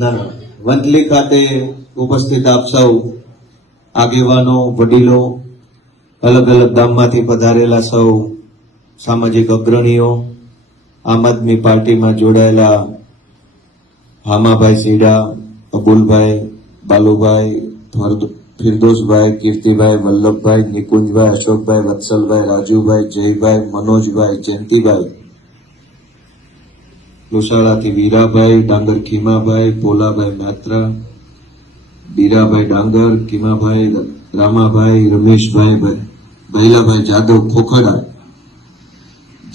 ના વંથલી ખાતે ઉપસ્થિત આપ સૌ આગેવાનો, વડીલો, અલગ અલગ ગામમાંથી પધારેલા સૌ સામાજિક અગ્રણીઓ, આમ આદમી પાર્ટીમાં જોડાયેલા હામાભાઈ સીડા, અબુલભાઈ, બાલુભાઈ, ફિરદોસભાઈ, કીર્તિભાઈ, વલ્લભભાઈ, નિકુંજભાઈ, અશોકભાઈ, વત્સલભાઈ, રાજુભાઈ, જયભાઈ, મનોજભાઈ, જયંતિભાઈ, લોસાળાથી વીરાભાઈ, ડાંગર ખીમાભાઈ, પોલાભાઈ માત્રા, બીરાભાઈ ડાંગર, ખીમાભાઈ, રામાભાઈ, રમેશભાઈ, ભૈલાભાઈ જાદવ, ખોખડા,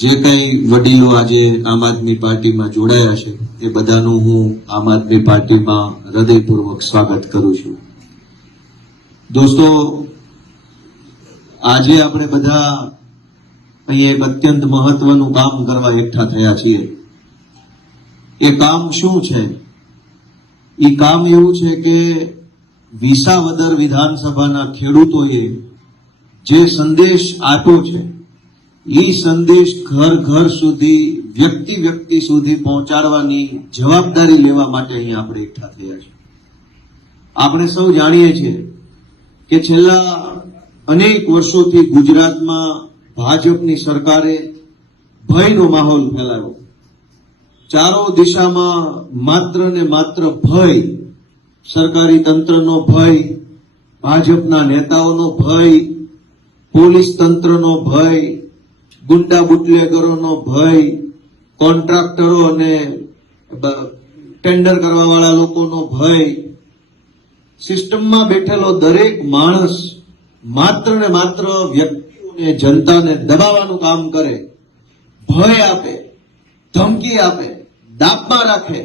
જે કઈ વડીલો આજે આમ આદમી પાર્ટીમાં જોડાયા છે એ બધાનું હું આમ આદમી પાર્ટીમાં હૃદયપૂર્વક સ્વાગત કરું છું. દોસ્તો, આજે આપણે બધા અહીં એક અત્યંત મહત્વનું કામ કરવા એકઠા થયા છીએ. એ કામ શું છે? એ કામ એવું છે કે વિસાવદર વિધાનસભાના ખેડૂતોએ જે સંદેશ આપ્યો છે એ સંદેશ ઘર ઘર સુધી, વ્યક્તિ વ્યક્તિ સુધી પહોંચાડવાની જવાબદારી લેવા માટે અહીં આપણે એકઠા થયા છીએ. આપણે સૌ જાણીએ છીએ કે છેલ્લા અનેક વર્ષોથી ગુજરાતમાં ભાજપની સરકારે ભયનો માહોલ ફેલાવ્યો. ચારો દિશામાં માત્ર ને માત્ર ભય, સરકારી તંત્રનો ભય, ભાજપના નેતાઓનો ભય, પોલીસ તંત્રનો ભય, ગુંડા બુટલેગરોનો ભય, કોન્ટ્રાક્ટરો અને ટેન્ડર કરવા વાળા લોકોનો ભય, સિસ્ટમમાં બેઠેલો દરેક માણસ માત્ર ને માત્ર વ્યક્તિઓને, જનતાને દબાવવાનું કામ કરે, ભય આપે, ધમકી આપે, દાબમાં રાખે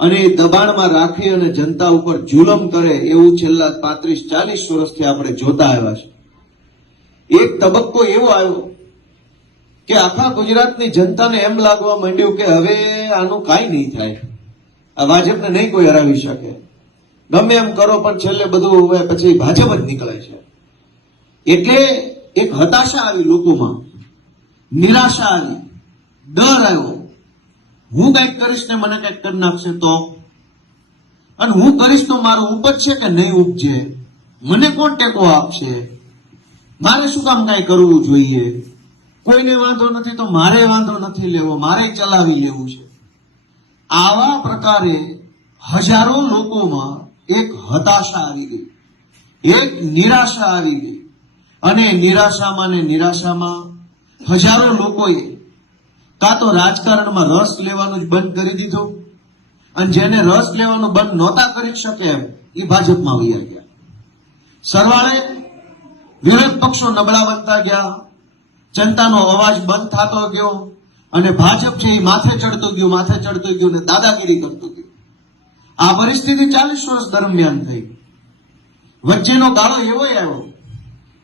અને દબાણમાં રાખી અને જનતા ઉપર જુલમ કરે, એવું છેલ્લા 35-40 વર્ષથી આપણે જોતા આવ્યા છે. એક તબક્કો એવો આવ્યો કે આખા ગુજરાતની જનતાને એમ લાગવા માંડ્યું કે હવે આનું કાંઈ નહીં થાય, આ ભાજપને નહીં કોઈ હરાવી શકે, ગમે એમ કરો પણ છેલ્લે બધું હવે પછી ભાજપ જ નીકળે છે. એટલે એક હતાશા આવી લોકોમાં, નિરાશા આવી, ડર આવ્યો. હું કંઈક કરીશ ને મને કંઈક કરી નાખશે તો, અને હું કરીશ તો મારું ઉપજશે કે નહીં ઉપજે, મને કોણ ટેકો આપશે, મારે શું કામ કાંઈ કરવું જોઈએ, કોઈને વાંધો નથી તો મારે વાંધો નથી લેવો, મારે ચલાવી લેવું છે. આવા પ્રકારે હજારો લોકોમાં એક હતાશા આવી ગઈ, એક નિરાશા આવી ગઈ, અને નિરાશામાં હજારો લોકોએ કાં તો રાજકારણમાં રસ લેવાનું જ બંધ કરી દીધું, અને જેને રસ લેવાનું બંધ નહોતા કરી શકે એમ એ ભાજપમાં વયા ગયા. સરવાળે વિરોધ પક્ષો નબળા બનતા ગયા, જનતાનો અવાજ બંધ થતો ગયો, અને ભાજપ છે એ માથે ચડતું ગયું ને દાદાગીરી કરતું ગયું. આ પરિસ્થિતિ 40 વર્ષ દરમિયાન થઈ. વચ્ચેનો ગાળો એવો આવ્યો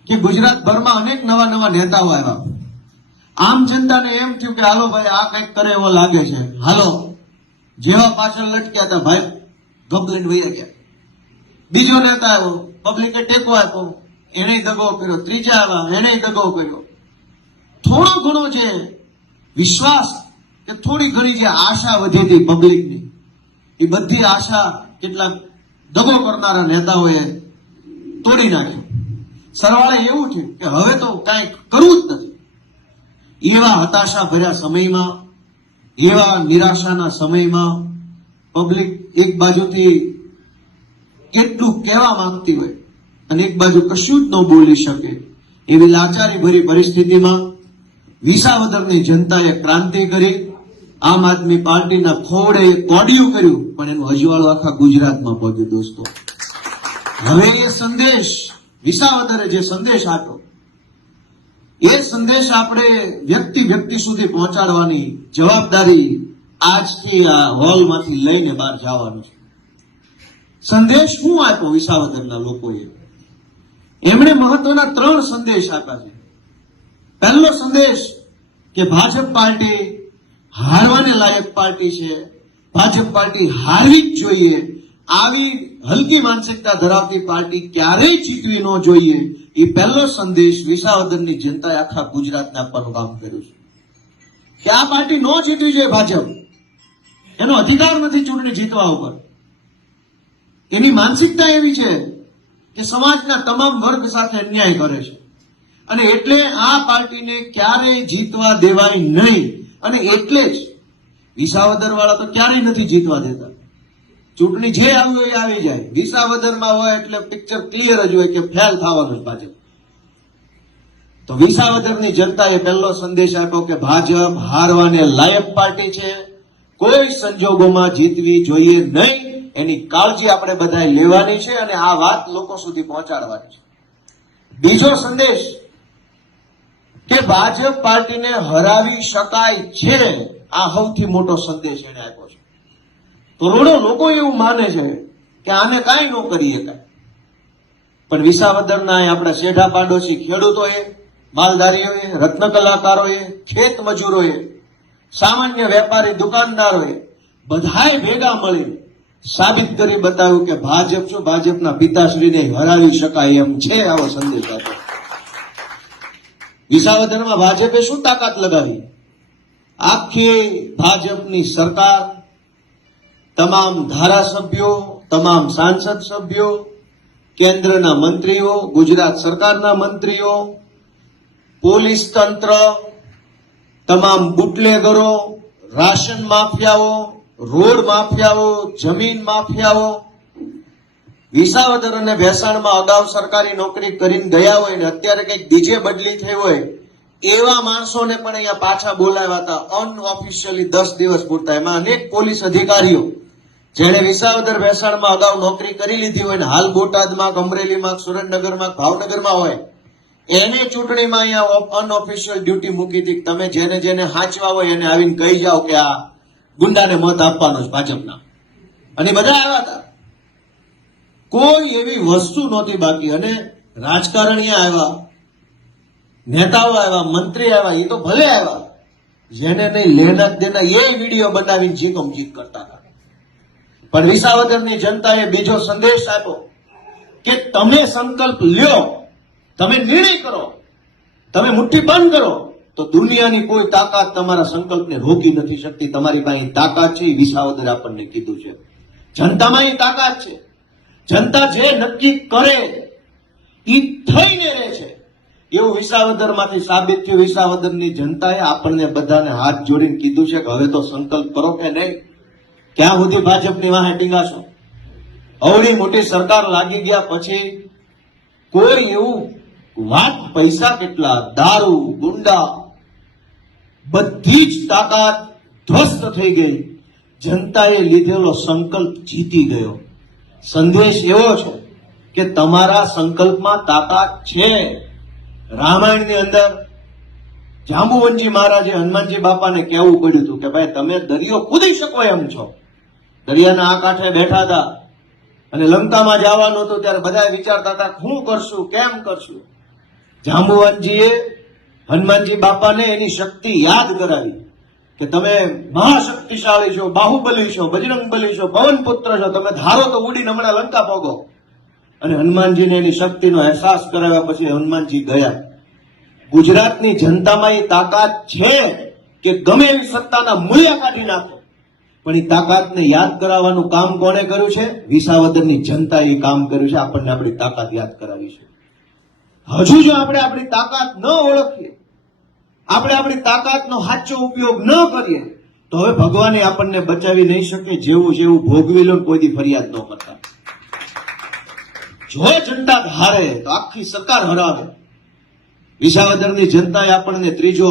કે ગુજરાતભરમાં અનેક નવા નેતાઓ આવ્યા. આમ જનતાને એમ થયું કે હાલો ભાઈ આ કંઈક કરે એવો લાગે છે, હાલો. જેવા પાછળ લટક્યા હતા ભાઈ ગબલીને વયા ગયા. બીજો નેતા આવ્યો, પબ્લિકે ટેકો આપ્યો, એને દગો કર્યો. ત્રીજા આવ્યા, એને દગો કર્યો. થોડો ઘણો જે વિશ્વાસ કે થોડી ઘણી જે આશા વધી હતી પબ્લિકની, એ બધી આશા કેટલાક દગો કરનારા નેતાઓએ તોડી નાખ્યો. સરવાળે એવું થયું કે હવે તો કાંઈ કરવું જ નથી. એવા હતાશા ભર્યા સમયમાં, એવા નિરાશાના સમયમાં પબ્લિક એક બાજુથી કેટલું કહેવા માંગતી હોય અને એક બાજુ કશું જ ન બોલી શકે, એવી લાચારી ભરી પરિસ્થિતિમાં વિસાવદરની જનતાએ ક્રાંતિ કરી. આમ આદમી પાર્ટીના ખોવડે કોડિયું કર્યું, પણ એનું અજવાળું આખા ગુજરાતમાં પહોંચ્યું. દોસ્તો, હવે એ સંદેશ, વિસાવદરે જે સંદેશ આપ્યો, એ સંદેશ આપણે વ્યક્તિ સુધી પહોંચાડવાની જવાબદારી આજથી આ હોલમાંથી લઈને બહાર જવાનું છે. સંદેશ શું આપ્યો વિસાવદરના લોકોએ? એમણે મહત્વના 3 સંદેશ આપ્યા છે. પહેલો સંદેશ કે ભાજપ પાર્ટી હારવાને લાયક પાર્ટી છે, ભાજપ પાર્ટી હારવી જ જોઈએ, આવી હલકી માનસિકતા ધરાવતી પાર્ટી ક્યારેય જીતવી ન જોઈએ. એ પહેલો સંદેશ વિસાવદરની જનતાએ આખા ગુજરાતને આપવાનું કામ કર્યું છે કે આ પાર્ટી ન જીતવી જોઈએ ભાજપ. એનો અધિકાર નથી ચૂંટણી જીતવા ઉપર. એની માનસિકતા એવી છે કે સમાજના તમામ વર્ગ સાથે અન્યાય કરે છે, અને એટલે આ પાર્ટીને ક્યારેય જીતવા દેવાય નહીં. અને એટલે જ વિસાવદર વાળા તો ક્યારેય નથી જીતવા દેતા. ચૂંટણી જે આવી હોય એ આવી જાય. વિસાવદરમાં હોય એટલે પિક્ચર ક્લિયર જ હોય કે ફેલ થવાનું જ ભાજપ. તો વિસાવદરની જનતાએ પહેલો સંદેશ આપ્યો કે ભાજપ હારવાને લાયક પાર્ટી છે, કોઈ સંજોગોમાં જીતવી જોઈએ નહીં. એની કાળજી આપણે બધાએ લેવાની છે અને આ વાત લોકો સુધી પહોંચાડવાની છે. બીજો સંદેશ કે ભાજપ પાર્ટીને હરાવી શકાય છે, આ સૌથી મોટો સંદેશ એને આપ્યો છે. કરોડો લોકો એવું માને છે કે આને કાંઈ ન કરી શકાય, પણ વિસાવદરના આપણા શેઠા પાડોશી ખેડૂતોએ, માલધારીઓએ, રત્ન કલાકારોએ, ખેત મજૂરોએ, સામાન્ય વેપારી દુકાનદારોએ બધાએ ભેગા મળી સાબિત કરી બતાવ્યું કે ભાજપ શું, ભાજપના પિતાશ્રીને હરાવી શકાય એમ છે. આવો સંદેશ આપ્યો. વિસાવદરમાં ભાજપે શું તાકાત લગાવી? આખી ભાજપની સરકાર, તમામ ધારાસભ્યો, તમામ સાંસદ સભ્યો, કેન્દ્રના મંત્રીઓ, ગુજરાત સરકારના મંત્રીઓ, પોલીસ તંત્ર, તમામ બુટલેગરો, રાશન માફિયાઓ, રોડ માફિયાઓ, જમીન માફિયાઓ, વિસાવદર અને ભેસાણમાં અગાઉ સરકારી નોકરી કરીને ગયા હોય ને અત્યારે કંઈક બીજે બદલી થઈ હોય એવા માણસોને પણ અહીંયા પાછા બોલાવ્યા હતા અનઓફિશિયલી 10 દિવસ પૂરતા. એમાં અનેક પોલીસ અધિકારીઓ જેણે વિસાવદર ભેસાણમાં અગાઉ નોકરી કરી લીધી હોય ને હાલ બોટાદમાં, અમરેલીમાં, સુરેન્દ્રનગરમાં, ભાવનગરમાં હોય, એને ચૂંટણીમાં અહીંયા અનઓફિશિયલ ડ્યુટી મૂકી હતી. તમે જેને જેને હાંચવા હોય એને આવીને કહી જાઓ કે આ ગુંડાને મત આપવાનો છે ભાજપના. અને બધા આવ્યા હતા. કોઈ એવી વસ્તુ નહોતી બાકી. અને રાજકારણીઓ આવ્યા, નેતાઓ આવ્યા, મંત્રી આવ્યા, એ તો ભલે આવ્યા, જેને નહીં લેના દેના એ વિડીયો બનાવીને જીકમ જીત કરતા હતા. પણ વિસાવદરની જનતાએ બીજો સંદેશ આપ્યો કે તમે સંકલ્પ લ્યો, તમે નિર્ણય કરો, તમે મુઠ્ઠી બંધ કરો તો દુનિયાની કોઈ તાકાત તમારા સંકલ્પને રોકી નથી શકતી. તમારી પાસે તાકાત છે, એ વિસાવદર આપણને કીધું છે. જનતામાં એ તાકાત છે. જનતા જે નક્કી કરે એ થઈને રહે છે એવું વિસાવદરમાંથી સાબિત થયું. વિસાવદરની જનતાએ આપણને બધાને હાથ જોડીને કીધું છે કે હવે તો સંકલ્પ કરો કે નહીં. ક્યાં સુધી ભાજપની વાહે ટીંગાશો? અવળી મોટી સરકાર લાગી ગયા પછી કોઈ એવું વાત, પૈસા કેટલા, દારૂ, ગુંડા, બધી જ તાકાત ધ્વસ્ત થઈ ગઈ. જનતાએ લીધેલો સંકલ્પ જીતી ગયો. સંદેશ એવો છે કે તમારા સંકલ્પમાં તાકાત છે. રામાયણની અંદર જાંબુવનજી મહારાજે હનુમાનજી બાપાને કહેવું પડ્યું હતું કે ભાઈ તમે દરિયો કૂદી શકો એમ છો. દરિયાના આ કાંઠે બેઠા હતા અને લંકામાં જવાનું હતું ત્યારે બધા વિચારતા હતા શું કરશું, કેમ કરશું. જાંબુવનજીએ હનુમાનજી બાપાને એની શક્તિ યાદ કરાવી કે તમે મહાશક્તિશાળી છો, બાહુબલી છો, બજરંગબલી છો, પવનપુત્ર છો, તમે ધારો તો ઉડીને હમણાં લંકા પોગો. અને હનુમાનજીને એની શક્તિનો અહેસાસ કરાવ્યા પછી હનુમાનજી ગયા. ગુજરાતની જનતામાં એ તાકાત છે કે ગમે એવી સત્તાના મૂલ્ય કાઢી નાખો, પણ એ તાકાતને યાદ કરાવવાનું કામ કોણે કર્યું છે? વિસાવદરની જનતાએ કામ કર્યું છે. આપણને આપણી તાકાત યાદ કરાવી છે. હજુ જો આપણે આપણી તાકાત ન ઓળખીએ, આપણે આપણી તાકાતનો સાચો ઉપયોગ ન કરીએ તો હવે ભગવાને આપણને બચાવી નહીં શકે. જેવું જેવું ભોગવી લો, કોઈ દી ફરિયાદ ન કરતા. જો જનતા હારે તો આખી સરકાર હરાવે. વિસાવદરની જનતાએ આપણને ત્રીજો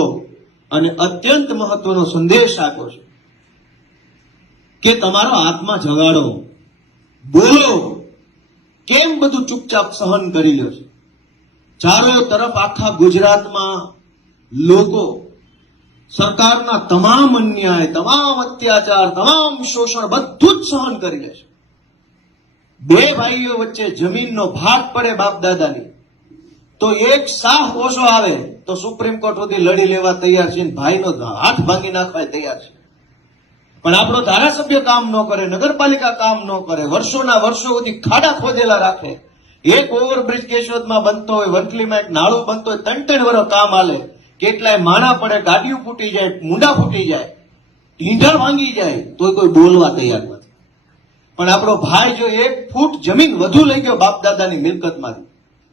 અને અત્યંત મહત્વનો સંદેશ આપ્યો છે કે તમારો આત્મા જગાડો, બોલો. કેમ બધું ચૂપચાપ સહન કરી લ્યો છે? ચારો તરફ આખા ગુજરાતમાં લોકો સરકારના તમામ અન્યાય, તમામ અત્યાચાર, તમામ શોષણ બધું જ સહન કરી લે છે. બે ભાઈઓ વચ્ચે જમીનનો ભાગ પડે બાપ દાદાની તો એક શાહ ઓછો આવે તો સુપ્રીમ કોર્ટ સુધી લડી લેવા તૈયાર છે, ભાઈનો હાથ ભાંગી નાખવા તૈયાર છે. પણ આપણો ધારાસભ્ય કામ ન કરે, નગરપાલિકા કામ ન કરે, વર્ષોના વર્ષો સુધી ખાડા ખોદેલા રાખે. એક ઓવરબ્રિજ કેશોદમાં બનતો હોય, વંથલીમાં એક નાળું બનતો હોય, 3-3 વર્ષ કામ હાલે, કેટલાય માણા પડે, ગાડીઓ ફૂટી જાય, મુંડા ફૂટી જાય. ઢીંઢણ ભાંગી જાય તોય કોઈ બોલવા તૈયાર નથી. પણ આપણો ભાઈ જો 1 ફૂટ જમીન વધુ લઈ ગયો બાપ દાદાની મિલકતમાંથી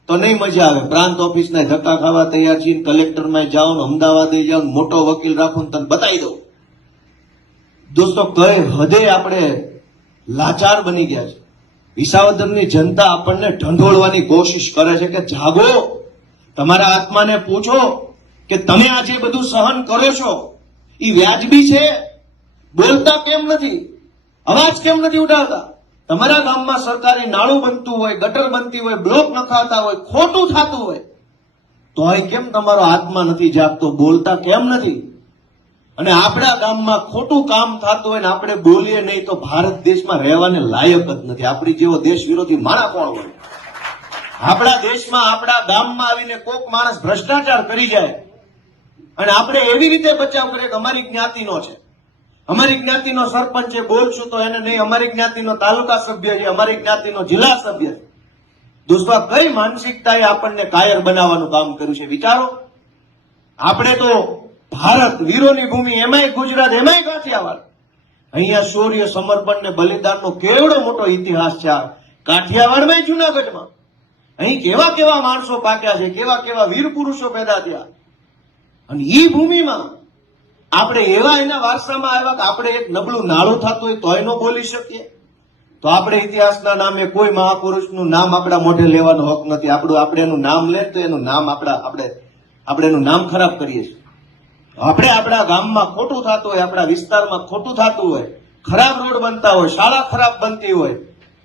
તો નહીં મજા આવે. પ્રાંત ઓફિસના ધક્કા ખાવા તૈયાર છીએ, કલેક્ટરમાં જાઓ ને અમદાવાદે જાઓ, મોટો વકીલ રાખો ને તને બતાવી દઉં. દોસ્તો, કઈ હદે આપણે લાચાર બની ગયા છે. વિસાવદરની જનતા આપણને ઢંઢોળવાની કોશિશ કરે છે કે જાગો, તમારા આત્માને પૂછો કે તમે આ જે બધું સહન કરો છો એ વ્યાજબી છે? બોલતા કેમ નથી? અવાજ કેમ નથી ઉઠાવતા? તમારા ગામમાં સરકારી નાળું બનતું હોય, ગટર બનતી હોય, બ્લોક નખાતા હોય, ખોટું થતું હોય તોય કેમ તમારો આત્મા નથી જાગતો? બોલતા કેમ નથી? અને આપણા ગામમાં ખોટું કામ થતું હોય ને આપણે બોલીએ નહીં તો ભારત દેશમાં રહેવાને લાયક જ નથી. આપણી જેવો દેશ વિરોધી માણા કોણ હોય? આપણા દેશમાં, આપણા ગામમાં આવીને કોક માણસ ભ્રષ્ટાચાર કરી જાય અને આપણે એવી રીતે બચાવ કરીએ કે અમારી જ્ઞાતિનો છે, અમારી જ્ઞાતિનો સરપંચ છે, બોલશું તો એને નહીં, અમારી જ્ઞાતિનો તાલુકા સભ્ય છે, અમારી જ્ઞાતિનો જિલ્લા સભ્ય છે. દોસ્તો, આ કઈ માનસિકતાએ આપણને કાયર બનાવવાનું કામ કર્યું છે? વિચારો. આપણે તો ભારત વીરોની ભૂમિ, એમાંય ગુજરાત, એમાંય કાઠિયાવાડ. અહીંયા શૌર્ય, સમર્પણ ને બલિદાનનો કેવડો મોટો ઇતિહાસ છે. આ કાઠિયાવાડમાં, જુનાગઢમાં અહીં કેવા કેવા માણસો પાક્યા છે, કેવા કેવા વીર પુરુષો પેદા થયા. અને ઈ ભૂમિમાં આપણે એવા એના વારસામાં આવ્યા કે આપણે એક નબળું નાળું થતું હોય તોય ન બોલી શકીએ. તો આપણે ઇતિહાસના નામે કોઈ મહાપુરુષનું નામ આપણા મોઢે લેવાનો હક નથી. આપણે એનું નામ લે તો એનું નામ આપણે એનું નામ ખરાબ કરીએ છીએ. આપણે આપણા ગામમાં ખોટું થતું હોય, આપણા વિસ્તારમાં ખોટું થતું હોય, ખરાબ રોડ બનતા હોય, શાળા ખરાબ બનતી હોય,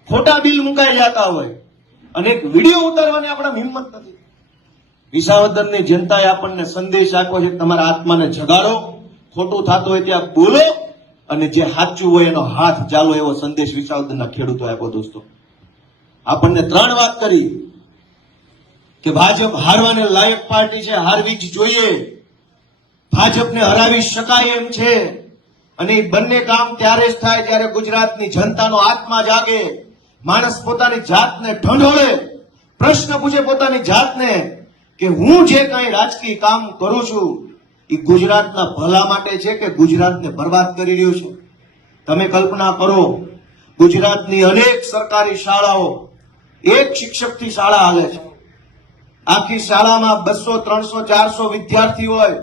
ખોટા બિલ મુકાઈ જતા હોય અને એક વિડીયો ઉતારવાની આપણા હિંમત નથી. વિસાવદરની જનતાએ આપણને સંદેશ આપ્યો છે, તમારા આત્માને જગાડો, ખોટું થતું હોય ત્યાં બોલો અને જે સાચું હોય એનો હાથ ચાલો, એવો સંદેશ વિસાવદરના ખેડૂતો આપ્યો. દોસ્તો, આપણને 3 વાત કરી કે ભાજપ હારવાને લાયક પાર્ટી છે, હારવી જ જોઈએ, ભાજપને હરાવી શકાય એમ છે. અને એ બંને કામ ત્યારે જ થાય જ્યારે ગુજરાતની જનતાનો આત્મા જાગે, માણસ પોતાની જાતને ઢંઢોળે, પ્રશ્ન પૂછે પોતાની જાતને કે હું જે કઈ રાજકીય કામ કરું છું એ ગુજરાતના ભલા માટે છે કે ગુજરાતને બરબાદ કરી રહ્યું છે? તમે કલ્પના કરો, ગુજરાતની અનેક સરકારી શાળાઓ એક શિક્ષકથી શાળા હાલે છે. આખી શાળામાં 200, 300, 400 વિદ્યાર્થી હોય,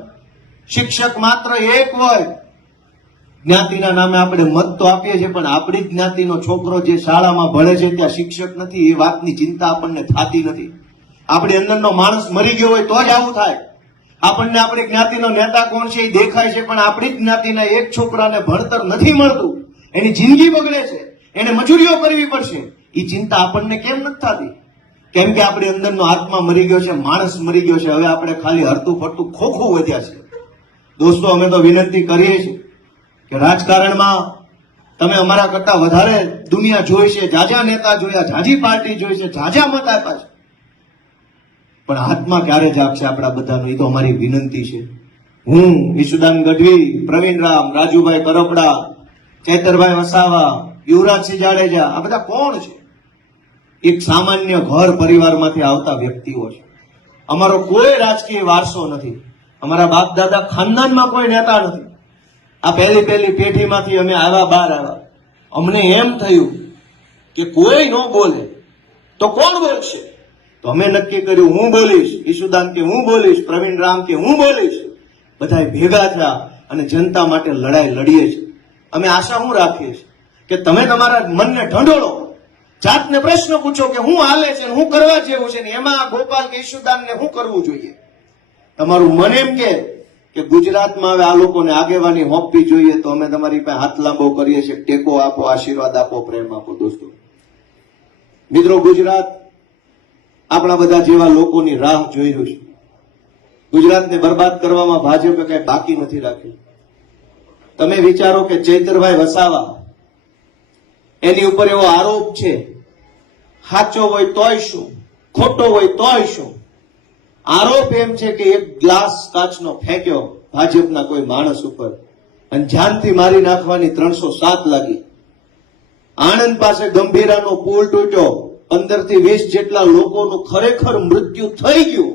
શિક્ષક માત્ર 1 હોય. જ્ઞાતિના નામે આપણે મત તો આપીએ છીએ પણ આપણી જ જ્ઞાતિનો છોકરો જે શાળામાં ભણે છે ત્યાં શિક્ષક નથી, એ વાતની ચિંતા આપણને થતી નથી. આપણી અંદરનો માણસ મરી ગયો હોય તો જ આવું થાય. આપણને આપણી જ્ઞાતિનો નેતા કોણ છે એ દેખાય છે પણ આપણી જ જ્ઞાતિના એક છોકરાને ભણતર નથી મળતું, એની જિંદગી બગડે છે, એને મજૂરીઓ કરવી પડશે, એ ચિંતા આપણને કેમ નથી થતી? કેમ કે આપણી અંદરનો આત્મા મરી ગયો છે, માણસ મરી ગયો છે. હવે આપણે ખાલી હરતું ફરતું ખોખું વધ્યા છે. દોસ્તો, અમે તો વિનંતી કરીએ છીએ કે રાજકારણમાં તમે અમારા કરતા વધારે દુનિયા જોઈ છે, જાજા નેતા જોયા, જાજી પાર્ટી જોઈ છે, જાજા મત આપ્યા છે, પણ આત્મા ક્યારે જાગશે આપણા બધાનો? એ તો અમારી વિનંતી છે. હું, ઈશુદાન ગઢવી, પ્રવીણ રામ, રાજુભાઈ કરપડા, ચૈતરભાઈ વસાવા, યુવરાજસિંહ જાડેજા, આ બધા કોણ છે? એક સામાન્ય ઘર પરિવારમાંથી આવતા વ્યક્તિઓ છે. અમારો કોઈ રાજકીય વારસો નથી, અમારા બાપ દાદા ખાનદાનમાં કોઈ નેતા નથી. આ પહેલી પેઢીમાંથી અમે બહાર આવ્યા. અમને એમ થયું કે કોઈ ન બોલે તો કોણ બોલશે? તો અમે નક્કી કર્યું, હું બોલીશ. ઈશુદાન કે હું બોલીશ, પ્રવીણ રામ કે હું બોલીશ. બધા ભેગા થયા અને જનતા માટે લડાઈ લડીએ છીએ. અમે આશા હું રાખીએ છીએ કે તમે તમારા મનને ઢંઢોળો, જાતને પ્રશ્ન પૂછો કે હું હાલે છે, હું કરવા જેવું છે ને એમાં ગોપાલ કે ઈશુદાનને હું કરવું જોઈએ. તમારું મન એમ કે ગુજરાતમાં હવે આ લોકોને આગેવાની હોપવી જોઈએ તો અમે તમારી પાસે હાથ લાંબો કરીએ છીએ, ટેકો આપો, આશીર્વાદ આપો, પ્રેમ આપો. દોસ્તો મિત્રો, ગુજરાત આપણા બધા જેવા લોકોની રાહ જોઈ રહ્યું છે. ગુજરાતને બરબાદ કરવામાં ભાજપે કઈ બાકી નથી રાખ્યું. તમે વિચારો કે ચૈતરભાઈ વસાવા, એની ઉપર એવો આરોપ છે, સાચો હોય તોય શું, ખોટો હોય તોય શું. આરોપ એમ છે કે એક ગ્લાસ કાચનો ફેંક્યો ભાજપના કોઈ માણસ ઉપર અને જાનથી મારી નાખવાની 307 લાગી. આણંદ પાસે ગંભીરાનો પુલ તૂટ્યો, 15 થી 20 જેટલા લોકોનું ખરેખર મૃત્યુ થઈ ગયું.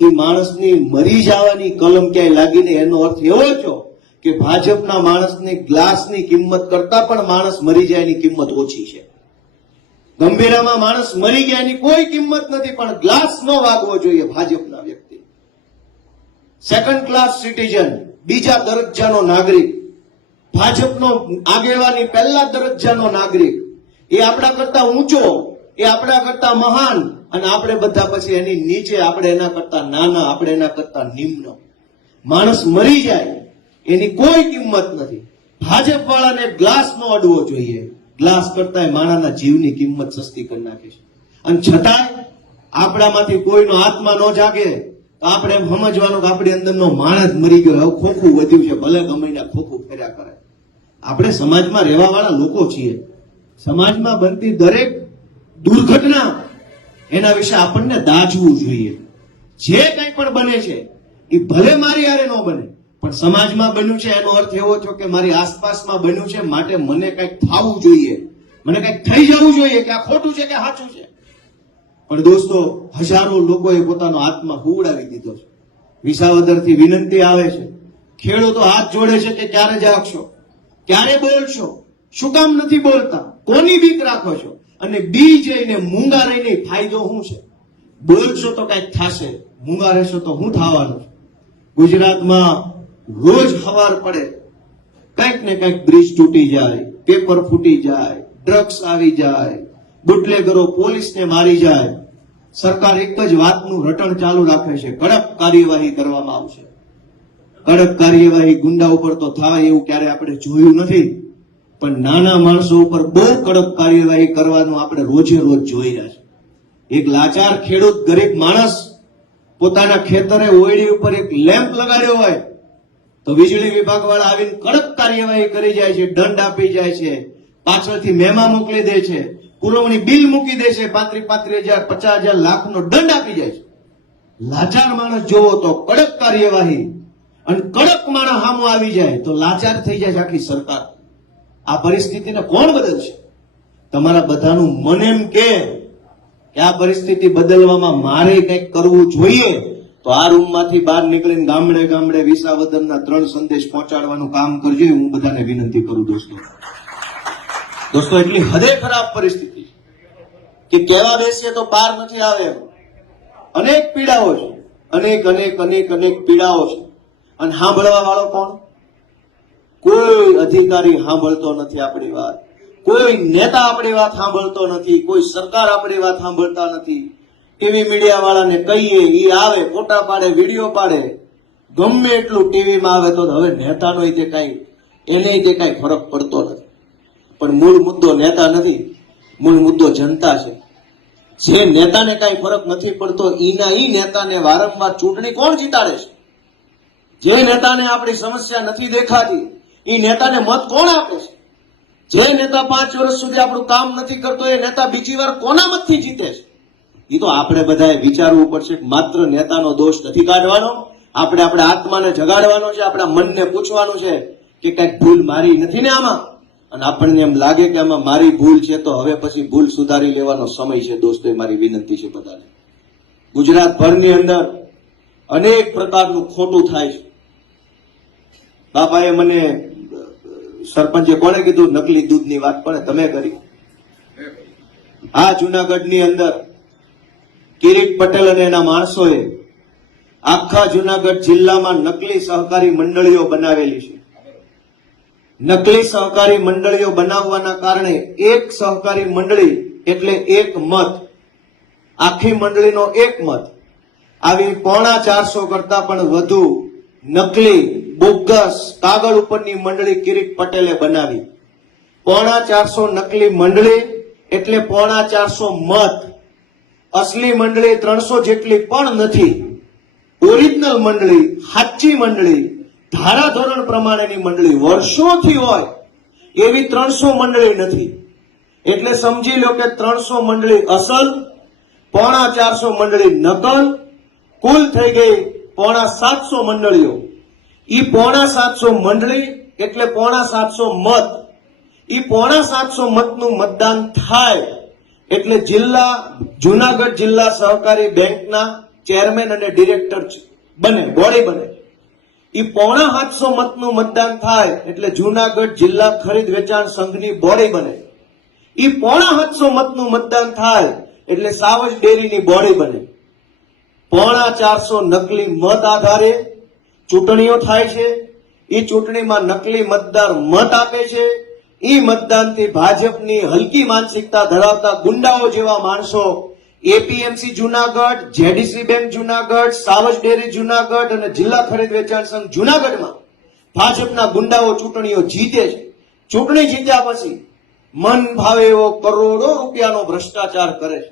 એ માણસની મરી જવાની કલમ ક્યાંય લાગીને એનો અર્થ એવો થયો કે ભાજપના માણસની ગ્લાસની કિંમત કરતા પણ માણસ મરી જાય એની કિંમત ઓછી છે. ગંભીરામાં માણસ મરી ગયા એની કોઈ કિંમત નથી, પણ ગ્લાસ ન વાગવો જોઈએ ભાજપના વ્યક્તિ. સેકન્ડ ક્લાસ સિટીઝન, બીજા દરજ્જાનો નાગરિક, ભાજપનો આગેવાની પહેલા દરજ્જાનો નાગરિક, એ આપણા કરતા ઊંચો, એ આપણા કરતા મહાન, અને આપણે બધા પછી એની નીચે, આપણે એના કરતા નાના, આપણે એના કરતા નિમ્ન. માણસ મરી જાય એની કોઈ કિંમત નથી. ભાજપ વાળાને ગ્લાસ નો અડવો જોઈએ. ગ્લાસ કરતા માણાના જીવની કિંમત સસ્તી કરી નાખે છે. અને છતાંય આપણામાંથી કોઈનો આત્મા ન જાગે તો આપણે એમ સમજવાનું કે આપણી અંદરનો માણસ મરી ગયો, હવે ખોખું વધ્યું છે, ભલે ગમે ખોખું ફેર્યા કરે. આપણે સમાજમાં રહેવા વાળા લોકો છીએ. સમાજમાં બનતી દરેક દુર્ઘટના એના વિશે આપણને દાજવું જોઈએ. જે કંઈ પણ બને છે એ ભલે મારી હારે ન બને, પણ સમાજમાં બન્યું છે એનો અર્થ એવો થયો કે મારી આસપાસમાં બન્યું છે, માટે મને કંઈક થવું જોઈએ, મને કંઈક થઈ જવું જોઈએ કે આ ખોટું છે કે સાચું છે. પણ દોસ્તો, હજારો લોકોએ પોતાનો આત્મા હુવડાવી દીધો છે. વિસાવદરથી વિનંતી આવે છે, ખેડૂતો હાથ જોડે છે કે ક્યારે જાગશો, ક્યારે બોલશો, શું કામ નથી બોલતા, કોની બીક રાખો છો, અને બી જઈને મૂંગા રહીને ફાયદો શું છે? બોલશો તો કંઈક થશે, મૂંગા રહેશો તો શું થવાનું છે? ગુજરાતમાં રોજ સવાર પડે કંઈક ને કંઈક બ્રિજ તૂટી જાય, પેપર ફૂટી જાય, ડ્રગ્સ આવી જાય, બુટલેગરો પોલીસને મારી જાય. સરકાર એક જ વાતનું રટણ ચાલુ રાખે છે, કડક કાર્યવાહી કરવામાં આવશે. કડક કાર્યવાહી ગુંડા ઉપર તો થાય એવું ક્યારે આપણે જોયું નથી, પણ નાના માણસો ઉપર બહુ કડક કાર્યવાહી કરવાનું આપણે રોજે રોજ જોઈ રહ્યા છે. એક લાચાર ખેડૂત, ગરીબ માણસ પોતાના ખેતરે ઓયડી ઉપર એક લેમ્પ લગાડ્યો હોય તો વીજળી વિભાગ વાળા આવીને કડક કાર્યવાહી કરી જાય છે, દંડ આપી જાય છે, પાછળથી મેમા મોકલી દે છે, પુરવણી બિલ મૂકી દે છે, 35,000, 50,000 લાખનો દંડ આપી જાય છે. લાચાર માણસ જોવો તો કડક કાર્યવાહી, અને કડક માણસ સામો આવી જાય તો લાચાર થઈ જાય છે આખી સરકાર. આ પરિસ્થિતિને કોણ બદલશે? તમારા બધાનું મન એમ કે આ પરિસ્થિતિ બદલવામાં મારે કંઈક કરવું જોઈએ, તો આ રૂમમાંથી બહાર નીકળીને ગામડે ગામડે વિસાવદરના 3 સંદેશ પહોંચાડવાનું કામ કરજો. હું બધાને વિનંતી કરું દોસ્તો, એટલી હદે ખરાબ પરિસ્થિતિ કે કહેવા બેસીએ તો પાર નથી આવે. અનેક પીડાઓ છે, અનેક અનેક અનેક અનેક પીડાઓ છે, અને સાંભળવા વાળો કોણ? કોઈ અધિકારી સાંભળતો નથી આપણી વાત, કોઈ નેતા આપણી વાત સાંભળતો નથી, કોઈ સરકાર આપણી વાત સાંભળતા નથી. ટીવી મીડિયા વાળાને કહીએ, એ આવે, ફોટા પાડે, વિડીયો પાડે, ગમે એટલું ટીવીમાં આવે તો હવે નેતાનો તે કઈ ફરક પડતો નથી. પણ મૂળ મુદ્દો નેતા નથી, મૂળ મુદ્દો જનતા છે. જે નેતાને કઈ ફરક નથી પડતો, ઈ નેતાને વારંવાર ચૂંટણી કોણ જીતાડે છે? જે નેતાને આપણી સમસ્યા નથી દેખાતી, એ નેતાને મત કોણ આપે છે? જે નેતા 5 વર્ષ સુધી આપણું કામ નથી કરતો, એ નેતા બીજી વાર કોના મતથી જીતે છે? એ તો આપણે બધાએ વિચારવું પડશે. માત્ર નેતાનો દોષ નથી કાઢવાનો, આપણે આપણા આત્માને જગાડવાનો છે, આપણા મનને પૂછવાનું છે કે કંઈક ભૂલ મારી નથી ને આમાં. અને આપણને એમ લાગે કે આમાં મારી ભૂલ છે તો હવે પછી ભૂલ સુધારી લેવાનો સમય છે. દોસ્તો, એ મારી વિનંતી છે બધાને. ગુજરાતભરની અંદર અનેક પ્રકારનું ખોટું થાય છે. બાપાએ મને, સરપંચે કોણે કીધું નકલી દૂધની વાત? પણ તમે કરી. આ જુનાગઢની અંદર કિરીટ પટેલ અને એના માણસોએ આખા જુનાગઢ જિલ્લામાં નકલી સહકારી મંડળીઓ બનાવેલી છે. નકલી સહકારી મંડળીઓ બનાવવાના કારણે એક સહકારી મંડળી એટલે એક મત, આખી મંડળીનો એક મત. આવી 450 કરતા પણ વધુ નકલી બોગસ કાગળ ઉપરની મંડળી કિરીટ પટેલે બનાવી. 450 નકલી મંડળી એટલે 450 મત. અસલી મંડળી 300 જેટલી પણ નથી. ઓરિજિનલ મંડળી, સાચી મંડળી, ધારાધોરણ પ્રમાણેની મંડળી વર્ષોથી હોય એવી 300 મંડળી નથી. એટલે સમજી લો કે 300 મંડળી અસલ, 450 મંડળી નકલ, કુલ થઈ ગઈ 750 મંડળીઓ. ઈ 750 મંડળી એટલે 750 મત. ઈ 750 મતનું મતદાન થાય એટલે જુનાગઢ જિલ્લા સહકારી બેંકના ચેરમેન અને ડિરેક્ટર બને, બોડી બને. એ 750 મતનું મતદાન થાય એટલે જુનાગઢ જિલ્લા ખરીદ વેચાણ સંઘની બોડી બને. એ 750 મતનું મતદાન થાય એટલે સાવજ ડેરીની બોડી બને. 450 નકલી મત આધારે ચૂંટણીઓ થાય છે. એ ચૂંટણીમાં નકલી મતદાર મત આપે છે. એ મતદાનથી ભાજપની હલકી માનસિકતા ધરાવતા ગુંડાઓ જેવા માણસો APMC Junagadh, JDC bank Junagadh, Savaj dairy Junagadh અને જિલ્લા ખરીદ વેચાણ સંઘ જુનાગઢમાં ભાજપના ગુંડાઓ ચૂંટણીઓ જીતે છે. ચૂંટણી જીત્યા પછી મન ભાવે એવો કરોડો રૂપિયાનો ભ્રષ્ટાચાર કરે છે.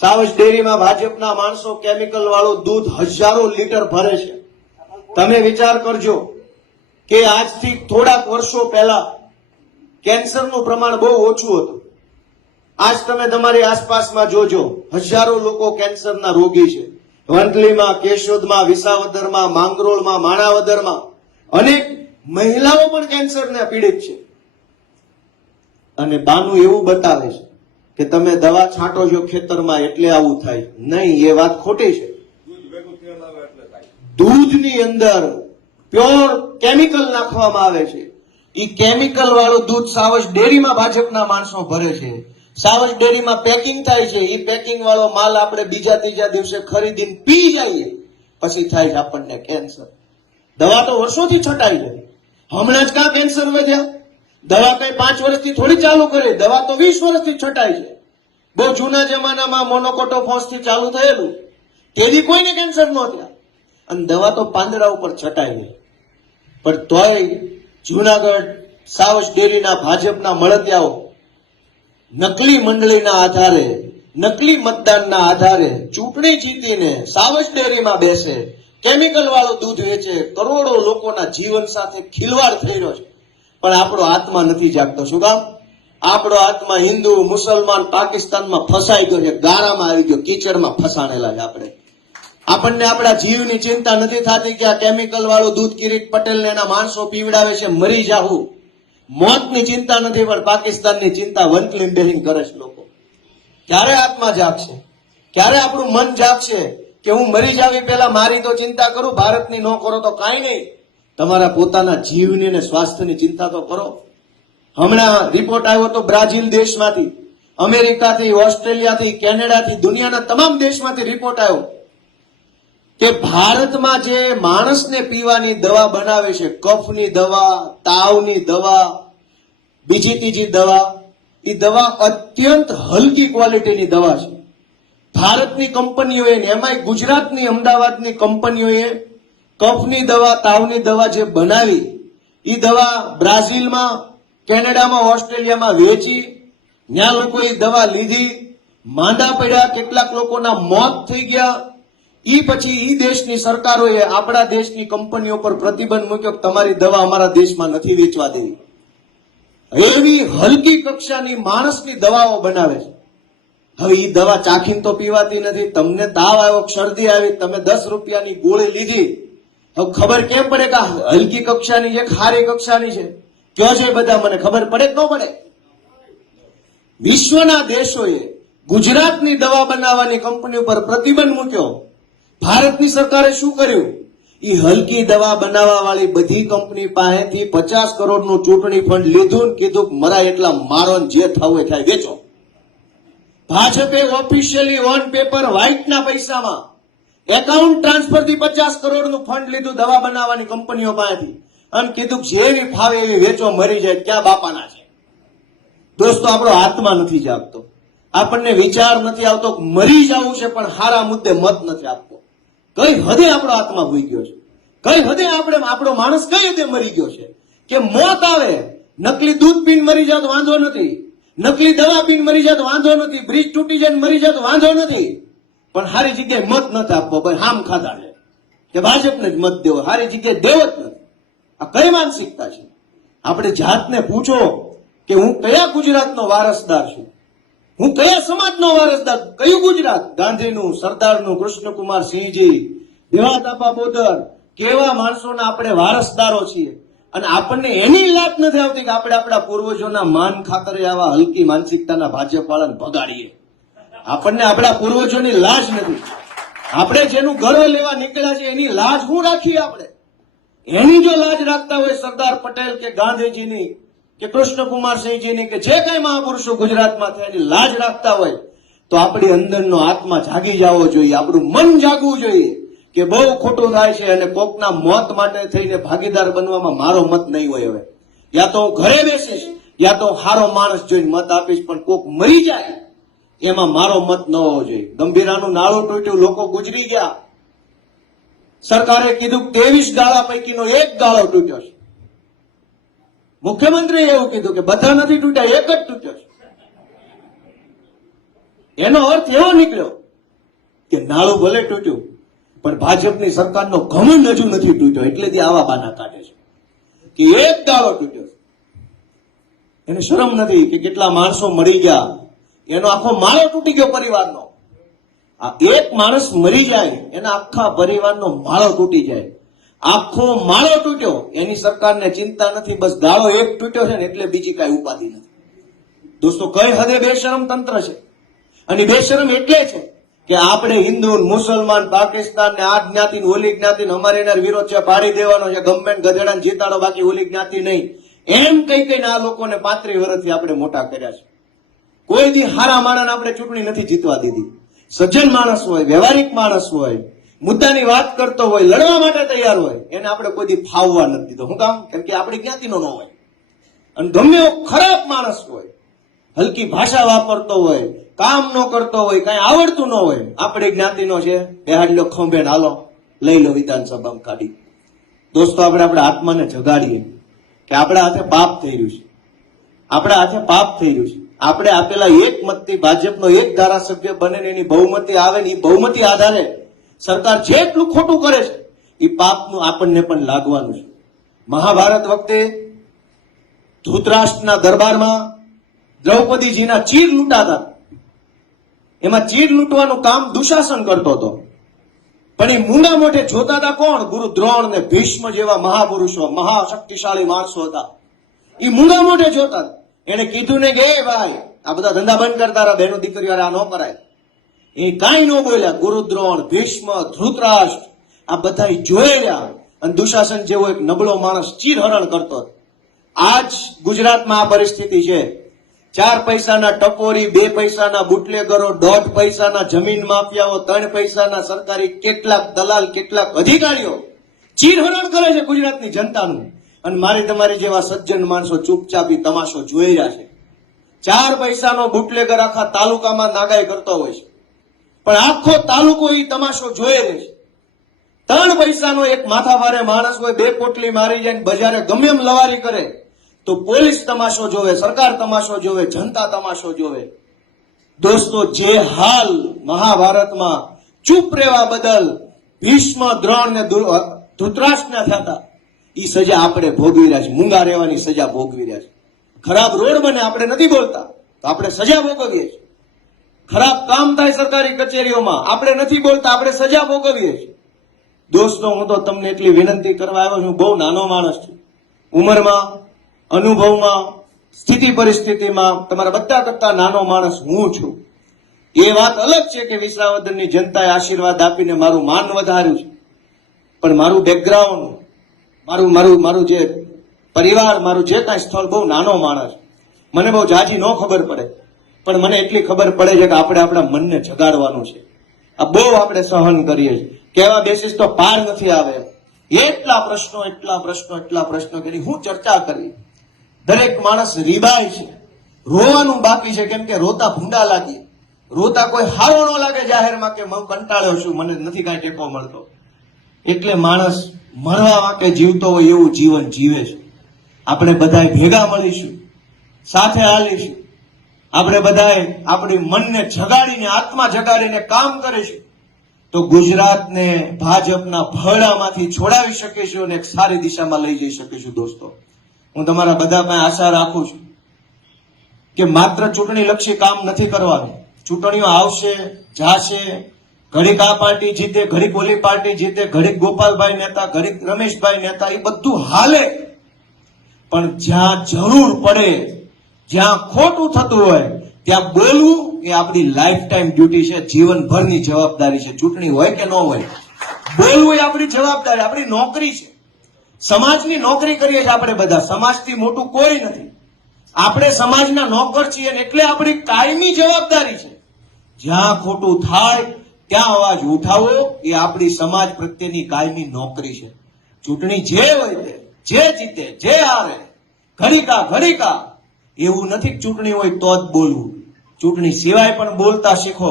સાવજ ડેરીમાં ભાજપના માણસો કેમિકલ વાળું દૂધ હજારો લીટર ભરે છે. તમે વિચાર કરજો કે આજથી થોડાક વર્ષો પહેલા કેન્સરનું પ્રમાણ બહુ ઓછું હતું. આજ તમે તમારી આસપાસમાં જોજો, હજારો લોકો કેન્સરના રોગી છે. વંથલીમાં, કેશોદમાં, વિસાવદરમાં, માંગરોળમાં, માણાવદરમાં અનેક મહિલાઓ પણ કેન્સરને પીડિત છે. અને બાનું એવું બતાવે છે કે તમે દવા છાંટો છો ખેતરમાં એટલે આવું થાય. નહીં, એ વાત ખોટી છે. દૂધની અંદર પ્યોર કેમિકલ નાખવામાં આવે છે. એ કેમિકલ વાળું દૂધ સાવજ ડેરીમાં ભાજપના માણસો ભરે છે. સાવજ ડેરીમાં પેકિંગ થાય છે. એ પેકિંગ વાળો માલ આપણે બીજા ત્રીજા દિવસે ખરીદીને પી જઈએ, પછી થાય છે આપણને કેન્સર. દવા તો વર્ષોથી છટાઈ છે. હમણાં જ ક્યાં કેન્સર વધ્યા? દવા કઈ 5 વર્ષથી થોડી ચાલુ કરી, દવા તો 20 વર્ષથી છટાઈ છે. બહુ જૂના જમાનામાં મોનોકોટોફોસ થી ચાલુ થયેલું, તેથી કોઈને કેન્સર ન થયા. અને દવા તો પાંદડા ઉપર છટાઈ ગઈ. પણ તોય જુનાગઢ સાવજ ડેરીના ભાજપના મળતિયાઓ નકલી મંડળીના આધારે, નકલી મતદાનના આધારે ચૂંટણી જીતીને સાવજ ડેરીમાં બેસે, કેમિકલ વાળું દૂધ વેચે, કરોડો લોકોના જીવન સાથે ખિલવાડ થઈ રહ્યો છે. પણ આપણો આત્મા નથી જાગતો. શું કામ? આપણો આત્મા હિન્દુ, મુસલમાન, પાકિસ્તાનમાં ફસાઈ ગયો છે, ગારામાં આવી ગયો, કીચડમાં ફસાણેલા છે આપણે. આપણને આપણા જીવની ચિંતા નથી થતી કે આ કેમિકલ વાળું દૂધ કિરીટ પટેલ ને એના માણસો પીવડાવે છે, મરી જાવું. મોતની ચિંતા નથી, પણ પાકિસ્તાનની ચિંતા વંકલીમ બેહીને કરે છે લોકો. ક્યારે આત્મા જાગશે? ક્યારે આપણું મન જાગશે કે હું મરી જાવી પહેલા મારી તો ચિંતા કરું, ભારતની ન કરો તો કાંઈ નહીં, તમારા પોતાના જીવની અને સ્વાસ્થ્યની ચિંતા તો કરો. હમણાં રિપોર્ટ આવ્યો તો બ્રાઝિલ દેશમાંથી, અમેરિકાથી, ઓસ્ટ્રેલિયાથી, કેનેડાથી, દુનિયાના તમામ દેશમાંથી રિપોર્ટ આવ્યો કે ભારતમાં જે માણસને પીવાની દવા બનાવે છે, કફની દવા, તાવની દવા, બીજી ત્રીજી દવા, એ દવા અત્યંત હલકી ક્વોલિટીની દવા છે. ભારતની કંપનીઓએ, એમાંય ગુજરાતની, અમદાવાદની કંપનીઓએ કફની દવા, તાવની દવા જે બનાવી, એ દવા બ્રાઝિલમાં, કેનેડામાં, ઓસ્ટ્રેલિયામાં વેચી. ત્યાં લોકોએ દવા લીધી, માંદા પડ્યા, કેટલાક લોકોના મોત થઈ ગયા. ઈ પછી ઈ દેશની સરકારોએ આપણા દેશની કંપનીઓ પર પ્રતિબંધ મૂક્યો કે તમારી દવા અમારા દેશમાં નથી વેચવા દેવી. એવી હલકી કક્ષાની માણસની દવાઓ બનાવે છે. હવે ઈ દવા ચાખીને તો પીવાતી નથી. તમને તાવ આવ્યો, શરદી આવી, તમે 10 રૂપિયાની ગોળી લીધી, હવે ખબર કેમ પડે કે હલકી કક્ષાની છે, ખારી કક્ષાની છે? કયો છે બધા, મને ખબર પડે કે ન પડે? વિશ્વના દેશોએ ગુજરાતની દવા બનાવવાની કંપની પર પ્રતિબંધ મૂક્યો. ભારતની સરકારે શું કર્યું? એ હલકી દવા બનાવવા વાળી બધી કંપની પાસેથી 50 કરોડનું ચૂંટણી ફંડ લીધું ને કીધું મરાય એટલા મારો, જે થવું થાય વેચો. ભાજપે ઓફિશિયલી ઓન પેપર વ્હાઇટના પૈસામાં એકાઉન્ટ ટ્રાન્સફરથી 50 કરોડનું ફંડ લીધું દવા બનાવવાની કંપનીઓ પાસેથી, અને કીધું જેવી ફાવે એવી વેચો, મરી જાય. ક્યાં બાપાના છે? દોસ્તો, આપણો આત્મા નથી જાગતો. આપણને વિચાર નથી આવતો મરી જવું છે, પણ હારા મુદ્દે મત નથી આપતો. કઈ હદે આપણો આત્મા ભૂઈ ગયો છે? કઈ હદે આપણો માણસ કઈ હદે મરી ગયો છે કે મોત આવે, નકલી દૂધ પીને મરી જાય તો વાંધો નથી, નકલી દવા પીને મરી જાય તો વાંધો નથી, બ્રિજ તૂટી જાય મરી જાય તો વાંધો નથી, પણ હારી જગ્યાએ મત નથી આપવો. ભાઈ હામ ખાધા છે કે ભાજપને જ મત દેવો, હારી જગ્યાએ દેવો જ નથી. આ કઈ માનસિકતા છે? આપણે જાતને પૂછો કે હું કયા ગુજરાતનો વારસદાર છું, હું કયા સમાજનો વારસદાર? કયું ગુજરાત? ગાંધીનું, સરદારનું, કૃષ્ણકુમાર સિંહજી, દેવાતાપા બોદર, કેવા માણસોના આપણે વારસદારો છીએ. અને આપણને એની લાત નથી આવતી કે આપણે આપણા પૂર્વજોના માન ખાતરે આવા હલકી માનસિકતાના ભાજપ વાળાને ભગાડીએ. આપણને આપણા પૂર્વજોની લાજ નથી. આપણે જેનું ગર્વ લેવા નીકળ્યા છે એની લાજ શું રાખીએ? આપણે એની જો લાજ રાખતા હોય સરદાર પટેલ કે ગાંધીજીની કે કૃષ્ણકુમારસિંહજીની કે જે કઈ મહાપુરુષો ગુજરાતમાં થયા એની લાજ રાખતા હોય તો આપણી અંદરનો આત્મા જાગી જવો જોઈએ, આપણું મન જાગવું જોઈએ કે બહુ ખોટું થાય છે અને કોકના મોત માટે થઈને ભાગીદાર બનવામાં મારો મત નહીં હોય. હવે યા તો હું ઘરે બેસીશ યા તો સારો માણસ જોઈને મત આપીશ, પણ કોક મરી જાય એમાં મારો મત ન હોવો જોઈએ. ગંભીરાનું નાળું તૂટ્યું, લોકો ગુજરી ગયા, સરકારે કીધું 23 ગાળા પૈકીનો એક ગાળો તૂટ્યો છે. મુખ્યમંત્રીએ એવું કીધું કે બધા નથી તૂટ્યા, એક જ તૂટ્યો છે. એનો અર્થ એવો નીકળ્યો કે નાળું ભલે તૂટ્યું પણ ભાજપની સરકારનો ઘમંડ હજુ નથી તૂટ્યો, એટલેથી આવા બાના કાઢે છે કે એક ગાળો તૂટ્યો. એને શરમ નથી કે કેટલા માણસો મરી ગયા, એનો આખો માળો તૂટી ગયો પરિવારનો. આ એક માણસ મરી જાય એના આખા પરિવારનો માળો તૂટી જાય, આખો માળો તૂટ્યો, એની સરકારને ચિંતા નથી, બસ ગાળો એક તૂટ્યો છે ને એટલે બીજી કઈ ઉપાધિ નથી. દોસ્તો, કઈ હદે બેશરમ તંત્ર છે. અને બેશરમ એટલે છે કે આપણે હિન્દુ, મુસલમાન, પાકિસ્તાન ને આ જ્ઞાતિ ઓલી જ્ઞાતિ અમારે એના વિરોધ છે, પાડી દેવાનો છે, ગવર્મેન્ટ ગધેડાને જીતાડો બાકી ઓલી જ્ઞાતિ નહીં, એમ કઈ કઈને આ લોકોને 35 વર્ષથી આપણે મોટા કર્યા છે. કોઈ દી હારા માણસને આપણે ચૂંટણી નથી જીતવા દીધી. સજ્જન માણસ હોય, વ્યવહારિક માણસ હોય, મુદ્દાની વાત કરતો હોય, લડવા માટે તૈયાર હોય, એને આપણે કોઈ દી ફાવવા નથી દીધો. શું કામ? કેમ કે આપણી જ્ઞાતિનો ન હોય. અને ગમે એવો ખરાબ માણસ હોય, હલકી ભાષા વાપરતો હોય, કામ ન કરતો હોય, કઈ આવડતું ન હોય, આપણી જ્ઞાતિનો છે, બેહાડલો ખંભે હાલો લઈ લો વિધાનસભામાં કાઢી. દોસ્તો, આપણે આપણા આત્માને જગાડીએ કે આપણા હાથે પાપ થઈ રહ્યું છે, આપણા હાથે પાપ થઈ રહ્યું છે. આપણે આપેલા એક મતથી ભાજપનો એક ધારાસભ્ય બને ને એની બહુમતી આવે ને એ બહુમતી આધારે સરકાર જેટલું ખોટું કરે છે એ પાપનું આપણને પણ લાગવાનું છે. મહાભારત વખતે ધૃતરાષ્ટ્રના દરબારમાં દ્રૌપદીજીના ચીર લૂંટાતા, એમાં ચીર લૂંટવાનું કામ દુશાસન કરતો હતો, પણ એ મૂંગા મોઢે જોતા હતા કોણ? ગુરુ દ્રોણ ને ભીષ્મ જેવા મહાપુરુષો, મહાશક્તિશાળી માણસો હતા. એ મૂંગા મોઢે જોતા. એને કીધું ને કે ભાઈ આ બધા ધંધા બંધ કરતા રહ્યા, બહેનો દીકરીઓ આ ન કરાય. એ કાંઈ ન બોલ્યા. ગુરુ દ્રોણ, ભીષ્મ, ધૃતરાષ્ટ્ર આ બધા જોઈ રહ્યા અને દુશાસન જેવો એક નબળો માણસ ચીરહરણ કરતો. આજ ગુજરાતમાં આ પરિસ્થિતિ છે. 4 પૈસાના ટપોરી, 2 પૈસાના બુટલેગરો, 1.5 પૈસાના જમીન માફિયાઓ, 3 પૈસાના સરકારી કેટલાક દલાલ, કેટલાક અધિકારીઓ ચીરહરણ કરે છે ગુજરાતની જનતાનું. અને મારી તમારી જેવા સજ્જન માણસો ચૂપચાપ તમાશો જોઈ રહ્યા છે. 4 પૈસાનો બુટલેગર આખા તાલુકામાં નાગાઈ કરતો હોય છે, પણ આખો તાલુકો એ તમાશો જોઈ રહે છે. 3 પૈસાનો એક માથાભારે માણસ હોય, 2 પોટલી મારી જાય, બજારે ગમે એમ લવારી કરે તો પોલીસ તમાશો જોવે, સરકાર તમાશો જોવે, જનતા તમાશો જોવે. દોસ્તો, જે હાલ મહાભારતમાં ચૂપ રહેવા બદલ ભીષ્મ, દ્રોણ ને ધૃતરાષ્ટ્રના થયા હતા, એ સજા આપણે ભોગવી રહ્યા છે. મૂંગા રહેવાની સજા ભોગવી રહ્યા છે. ખરાબ રોડ બને આપણે નથી બોલતા તો આપણે સજા ભોગવીએ છીએ. ખરાબ કામ થાય સરકારી કચેરીઓમાં આપણે નથી બોલતા, આપણે સજા ભોગવીએ છીએ. દોસ્તો, હું તો તમને એટલી વિનંતી કરવા આવ્યો છું, બહુ નાનો માણસ છું, ઉંમરમાં, અનુભવમાં, સ્થિતિ પરિસ્થિતિમાં તમારા બધા કરતા નાનો માણસ હું છું. એ વાત અલગ છે કે વિસાવદરની જનતાએ આશીર્વાદ આપીને મારું માન વધાર્યું છે, પણ મારું બેકગ્રાઉન્ડ, મારું જે પરિવાર, મારું જે કાંઈ સ્થળ, બહુ નાનો માણસ. મને બહુ જાજી ન ખબર પડે, પણ મને એટલી ખબર પડે છે કે આપણે આપણા મનને જગાડવાનું છે. આ બહુ આપણે સહન કરીએ છીએ, કહેવા બેસીસ તો પાર નથી આવે. એટલા પ્રશ્નો કરી હું ચર્ચા કરી. દરેક માણસ રીબાય છે, રોવાનું બાકી છે, કેમ કે રોતા ભૂંડા લાગી, રોતા કોઈ હારો ન લાગે જાહેરમાં કે હું કંટાળ્યો છું, મને નથી કાંઈ ટેકો મળતો. એટલે માણસ મરવા માટે જીવતો હોય એવું જીવન જીવે છે. આપણે બધાએ ભેગા મળીશું, સાથે હાલીશું, આપણે બધાએ આપણી મનને જગાડીને, આત્મા જગાડીને કામ કરીશું તો ગુજરાતને ભાજપના ભરડામાંથી છોડાવી શકીશું અને એક સારી દિશામાં લઈ જઈ શકીશું. દોસ્તો, હું તમારા બધા પાસે આશા રાખું છું કે માત્ર ચૂંટણી લક્ષી કામ નથી કરવાનું. ચૂંટણીઓ આવશે, જાશે, ઘડીક આ પાર્ટી જીતે, ઘડીક ઓલી પાર્ટી જીતે, ઘડીક ગોપાલભાઈ નેતા, ઘડીક રમેશભાઈ નેતા, એ બધું હાલે, પણ જ્યાં જરૂર પડે, જ્યાં ખોટું થતું હોય ત્યાં બોલવું એ આપણી લાઈફ ટાઈમ ડ્યુટી છે, જીવનભરની જવાબદારી છે. ચૂંટણી હોય કે ન હોય, બોલવું એ આપણી જવાબદારી, આપણી નોકરી છે. સમાજની નોકરી કરીએ છીએ આપણે બધા, સમાજથી મોટું કોઈ નથી. આપણે સમાજના નોકર છીએ અને એટલે આપણી કાયમી જવાબદારી છે જ્યાં ખોટું થાય ત્યાં અવાજ ઉઠાવો. એ આપણી સમાજ પ્રત્યેની કાયમી નોકરી છે. ચૂંટણી જે હોય તે, જે જીતે જે હારે, ઘડીકા એવું નથી કે ચૂંટણી હોય તો જ બોલવું. ચૂંટણી સિવાય પણ બોલતા શીખો,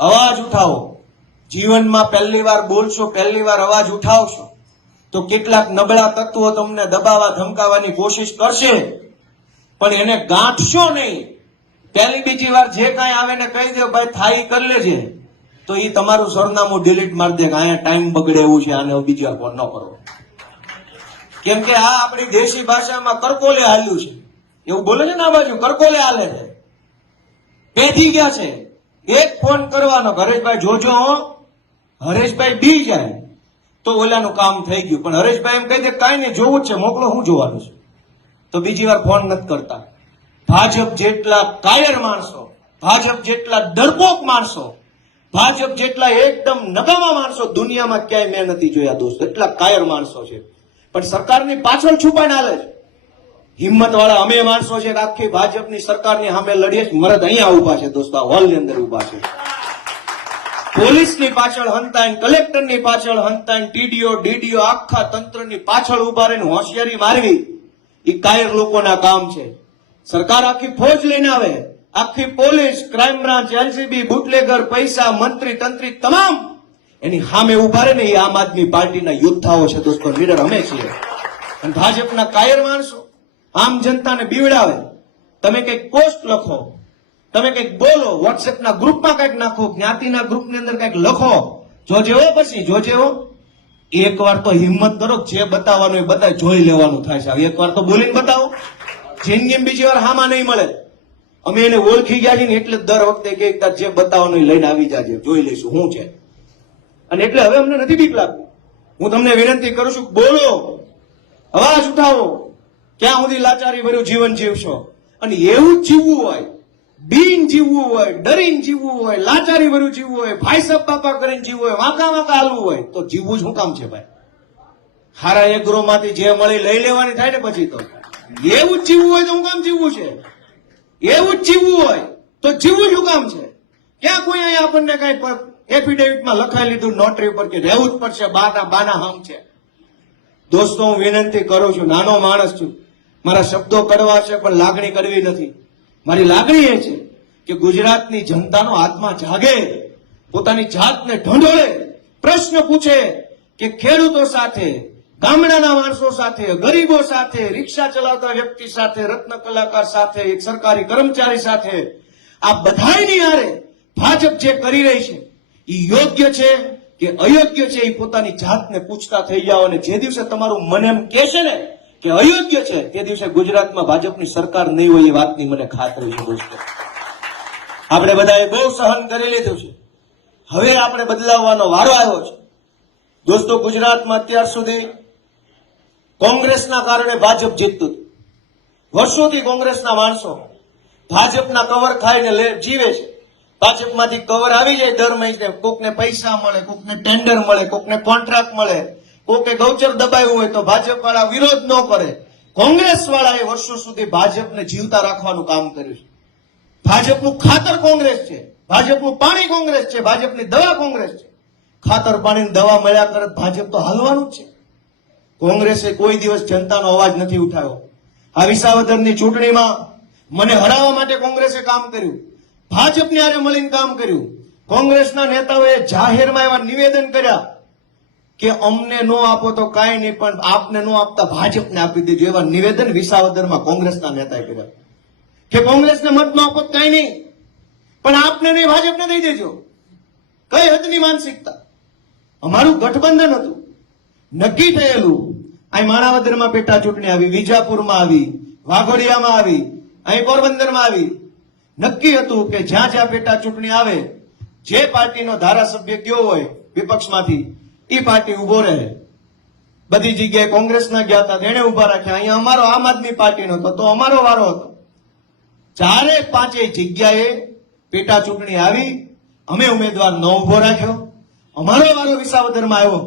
અવાજ ઉઠાવો. જીવનમાં પહેલી વાર બોલશો, પહેલી વાર અવાજ ઉઠાવશો તો કેટલાક નબળા તત્વો તમને દબાવવા ધમકાવવાની કોશિશ કરશે, પણ એને ગાંઠશો નહીં. પહેલી બીજી વાર જે કાંઈ આવે ને કહી દો ભાઈ થાય કરી લેજે, તો એ તમારું સરનામું ડિલીટ મારી દે કે અહીંયા ટાઈમ બગડે એવું છે, આને બીજી વાર ફોન ન કરો. કેમ કે આ આપણી દેશી ભાષામાં કરકોલે હાલ્યું છે, એવું બોલે છે ને આ બાજુ કરકોલે હાલે છે, પેધી ગયા છે. એક ફોન કરવાનો, હરેશભાઈ જોજો હો, હરેશભાઈ બી જાય તો ઓલાનું કામ થઈ ગયું. પણ હરેશભાઈ એમ કહી દે કાંઈ નહીં, જોવું જ છે, મોકલો, હું જોવાનું છે, તો બીજી વાર ફોન નથી કરતા. ભાજપ જેટલા કાયર માણસો, ભાજપ જેટલા ડરપોક માણસો, ભાજપ જેટલા એકદમ નકામા માણસો દુનિયામાં ક્યાંય મેં નથી જોયા દોસ્તો. એટલા કાયર માણસો છે, પણ સરકારની પાછળ છુપાઈને હાલે છે. હિંમત વાળા અમે માણસો છે, આખી ભાજપની સરકારની સામે લડીએ છીએ. મરદ અહીંયા ઉભા છે દોસ્તો, આ હોલની અંદર ઉભા છે. પોલીસની પાછળ હંતાઈને, કલેક્ટરની પાછળ હંતાઈને, ટીડીઓ ડીડીઓ આખા તંત્રની પાછળ ઉભા રહીને હોશિયારી મારવી એ કાયર લોકોના કામ છે. સરકાર આખી ફોજ લઈને આવે, આખી police, crime branch, LCB, bootlegger, પૈસા, મંત્રી તંત્રી તમામ એની સામે ઉભા રહે ને એ આમ આદમી પાર્ટીના યોદ્ધાઓ છે દોસ્તો, લીડર અમે છીએ. અને ભાજપના કાયર માણસો આમ જનતાને બીવડાવે. તમે કંઈક પોસ્ટ લખો, તમે કંઈક બોલો, વોટ્સએપના ગ્રુપમાં કંઈક નાખો, જ્ઞાતિના ગ્રુપની અંદર કંઈક લખો, જોજે હો, પછી જોજે હો. એક વાર તો હિંમત કરો, જે બતાવવાનું એ બતાવી, જોઈ લેવાનું થાય છે. એક વાર તો બોલીને બતાવો, જિંદગીમાં બીજી વાર હામાં નહીં મળે. અમે એને ઓળખી ગયા છીએ ને એટલે દર વખતે કે જે બતાવવાનું એ લઈને આવી જાજે, જોઈ લઈશું શું છે. અને એટલે હવે અમને નથી બીક લાગતી. હું તમને વિનંતી કરું છું, બોલો, અવાજ ઉઠાવો. ક્યાં સુધી લાચારી ભર્યું જીવન જીવશો? અને એવું જ જીવવું હોય, બીન જીવવું હોય, ડરીને જીવવું હોય, લાચારી ભર્યું જીવવું હોય, ભાઈ સાહેબ બાપા કરીને જીવવું હોય, વાંકા હાલવું હોય તો જીવવું શું કામ છે ભાઈ? હારા એગ્રો માંથી જે મળી લઈ લેવાની થાય ને પછી તો. એવું જ જીવવું હોય તો શું કામ જીવવું છે? એવું જ જીવવું હોય તો જીવવું શું કામ છે? ક્યાં કોઈ અહીંયા આપણને કઈ એફિડેવિટમાં લખાઈ લીધું નોટરી ઉપર કે રહેવું જ પડશે, બાના હમ છે. દોસ્તો હું વિનંતી કરું છું, નાનો માણસ છું, મારા શબ્દો કડવા છે પણ લાગણી કરવી નથી. મારી લાગણી એ છે કે ગુજરાતની જનતાનો આત્મા જાગે, પોતાની જાતને ઢંઢોળે, પ્રશ્ન પૂછે કે ખેડૂતો સાથે, ગામડાના માણસો સાથે, ગરીબો સાથે, રિક્ષા ચલાવતા વ્યક્તિ સાથે, રત્ન કલાકાર સાથે, એક સરકારી કર્મચારી સાથે, આ બધાયની હારે ભાજપ જે કરી રહી છે એ યોગ્ય છે કે અયોગ્ય છે એ પોતાની જાતને પૂછતા થઈ જાઓ. અને જે દિવસે તમારું મન એમ કહે છે ને કે અયોગ્ય છે તે દિવસે ગુજરાતમાં ભાજપની સરકાર નહીં હોય એ વાતની મને ખાતરી છે દોસ્તો. આપણે બધાએ બહુ સહન કરી લીધું છે, હવે આપણે બદલાવવાનો વારો આવ્યો છે દોસ્તો. ગુજરાતમાં અત્યાર સુધી કોંગ્રેસના કારણે ભાજપ જીતતું હતું. વર્ષોથી કોંગ્રેસના માણસો ભાજપના કવર ખાઈને જીવે છે. ભાજપમાંથી કવર આવી જાય દર મહિને, કોકને પૈસા મળે, કોકને ટેન્ડર મળે, કોકને કોન્ટ્રાક્ટ મળે, કોકે ગૌચર દબાવ્યું હોય તો ભાજપ વાળા વિરોધ ન કરે. કોંગ્રેસ વાળાએ વર્ષો સુધી ભાજપને જીવતા રાખવાનું કામ કર્યું છે. ભાજપનું ખાતર કોંગ્રેસ છે, ભાજપનું પાણી કોંગ્રેસ છે, ભાજપની દવા કોંગ્રેસ છે. ખાતર પાણીની દવા મળ્યા કરે ભાજપ તો હાલવાનું જ છે. કોંગ્રેસે કોઈ દિવસ જનતાનો અવાજ નથી ઉઠાવ્યો. આ વિસાવદરની ચૂંટણીમાં મને હરાવવા માટે કોંગ્રેસે કામ કર્યું, ભાજપની હારે મળીને કામ કર્યું. કોંગ્રેસના નેતાઓએ જાહેરમાં એવા નિવેદન કર્યા કે અમને નો આપો તો કાંઈ નહીં, પણ આપને નો આપતા ભાજપને આપી દેજો. એવા નિવેદન વિસાવદરમાં કોંગ્રેસના નેતાએ કર્યા કે કોંગ્રેસને મત ન આપો કાંઈ નહીં, પણ આપને નહીં ભાજપને દઈ દેજો. કઈ હદની માનસિકતા! અમારું ગઠબંધન હતું, નક્કી થયેલું. અહીં માણાવદરમાં પેટા ચૂંટણી આવી, વિજાપુરમાં આવી, વાઘોડિયામાં આવી, અહીં પોરબંદરમાં આવી. નક્કી હતું કે જ્યાં જ્યાં પેટા ચૂંટણી આવે, જે પાર્ટીનો ધારાસભ્ય ગયો હોય વિપક્ષમાંથી એ પાર્ટી ઉભો રહે. બધી જગ્યાએ કોંગ્રેસના ગયા હતા તેને ઉભા રાખ્યા. અહીંયા અમારો આમ આદમી પાર્ટીનો હતો તો અમારો વારો હતો. ચારે પાંચેય જગ્યાએ પેટા ચૂંટણી આવી, અમે ઉમેદવાર ન ઉભો રાખ્યો, અમારો વારો વિસાવદરમાં આવ્યો.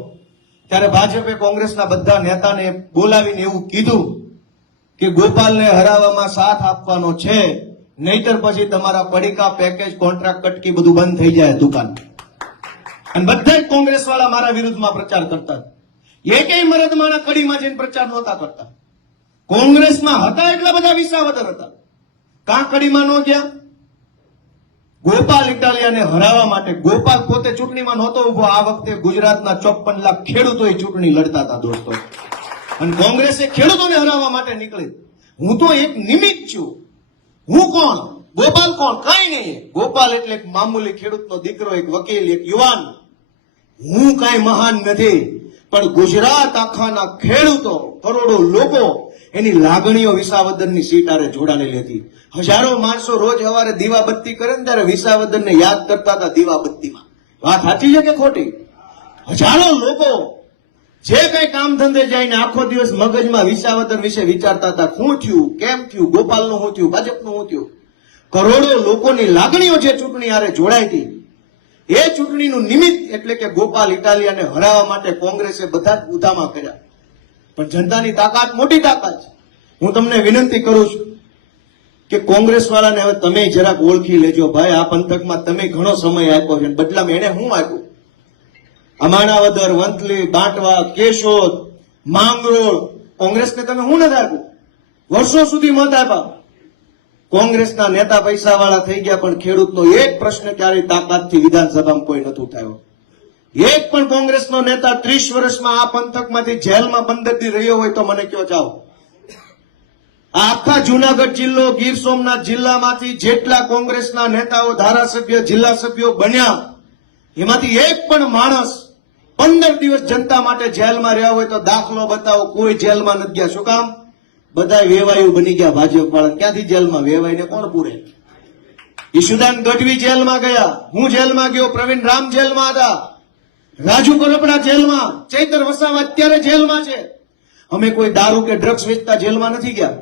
ત્યારે ભાજપે કોંગ્રેસના બધા નેતાને બોલાવીને એવું કીધું કે ગોપાલને હરાવવામાં સાથ આપવાનો છે, નહીતર પછી તમારા પડીકા પેકેજ કોન્ટ્રાક્ટ કટકી બધું બંધ થઈ જાય દુકાન. અને બધા જ કોંગ્રેસ વાળા મારા વિરુદ્ધમાં પ્રચાર કરતા. એકેય મરદમાના કડીમાં જઈને પ્રચાર નહોતા કરતા. કોંગ્રેસમાં હતા એટલા બધા વિસાવદર હતા, કાં કડીમાં ન ગયા? ગોપાલ ઇટાલિયાને હરાવવા માટે ગોપાલ પોતે ચૂંટણીમાં નહોતો ઉભો. આ વખતે ગુજરાતના 54 લાખ ખેડૂતોએ ચૂંટણી લડતા હતા દોસ્તો, અને કોંગ્રેસે ખેડૂતોને હરાવવા માટે નીકળી. હું તો એક નિમિત્ત છું. હું કોણ? ગોપાલ કોણ? કાંઈ નહીં. ગોપાલ એટલે એક મામૂલી ખેડૂતનો દીકરો, એક વકીલ, એક યુવાન. હું કાંઈ મહાન નથી, પણ ગુજરાત આખાના ખેડૂતો, કરોડો લોકો, એની લાગણીઓ વિસાવદરની સીટ આરે જોડાયેલી હતી. હજારો માણસો રોજ સવારે દીવાબત્તી કરે ને ત્યારે વિસાવદરને યાદ કરતા હતા દીવાબત્તીમાં. વાત સાચી છે કે ખોટી? હજારો લોકો જે કઈ કામ ધંધે જઈને આખો દિવસ મગજમાં વિસાવદર વિશે વિચારતા હતા. શું થયું, કેમ થયું, ગોપાલનું શું થયું, ભાજપનું શું થયું. કરોડો લોકોની લાગણીઓ જે ચૂંટણી આરે જોડાઈ હતી, એ ચૂંટણીનું નિમિત્ત એટલે કે ગોપાલ ઇટાલિયાને હરાવવા માટે કોંગ્રેસે બધા જ ઉધામા કર્યા. પણ જનતાની તાકાત મોટી તાકાત છે. હું તમને વિનંતી કરું છું કે કોંગ્રેસ વાળાને હવે તમે જરાક ઓળખી લેજો. ભાઈ, આ પંથકમાં તમે ઘણો સમય આપ્યો છે, બદલામાં એને શું આપ્યું? અમાણાવદર, વંથલી, બાંટવા, કેશોદ, માંગરોળ, કોંગ્રેસને તમે શું નથી આપ્યું? વર્ષો સુધી મત આપ્યા. કોંગ્રેસના નેતા પૈસા વાળા થઈ ગયા, પણ ખેડૂતનો એક પ્રશ્ન ક્યારેય તાકાતથી વિધાનસભામાં કોઈ નતું થયો. એક પણ કોંગ્રેસનો નેતા 30 વર્ષમાં આ પંથકમાંથી જેલમાં 15 દી રહ્યો હોય તો મને કયો જાઓ. આખા જુનાગઢ જિલ્લો, ગીર સોમનાથ જિલ્લામાંથી જેટલા કોંગ્રેસના નેતાઓ, ધારાસભ્ય, જિલ્લા સભ્યો બન્યા, એમાંથી એક પણ માણસ 15 દિવસ જનતા માટે જેલમાં રહ્યા હોય તો દાખલો બતાવો. કોઈ જેલમાં નથી ગયા. શું કામ? બધા વેવાયું બની ગયા ભાજપ વાળા. ક્યાંથી જેલમાં? વેવાઈને કોણ પૂરે? ઈશુદાન ગઢવી જેલમાં ગયા, હું જેલમાં ગયો, પ્રવીણ રામ જેલમાં હતા, રાજુ કરપડા જેલમાં, ચૈતર વસાવા અત્યારે જેલમાં છે. અમે કોઈ દારૂ કે ડ્રગ્સ વેચતા જેલમાં નથી ગયા.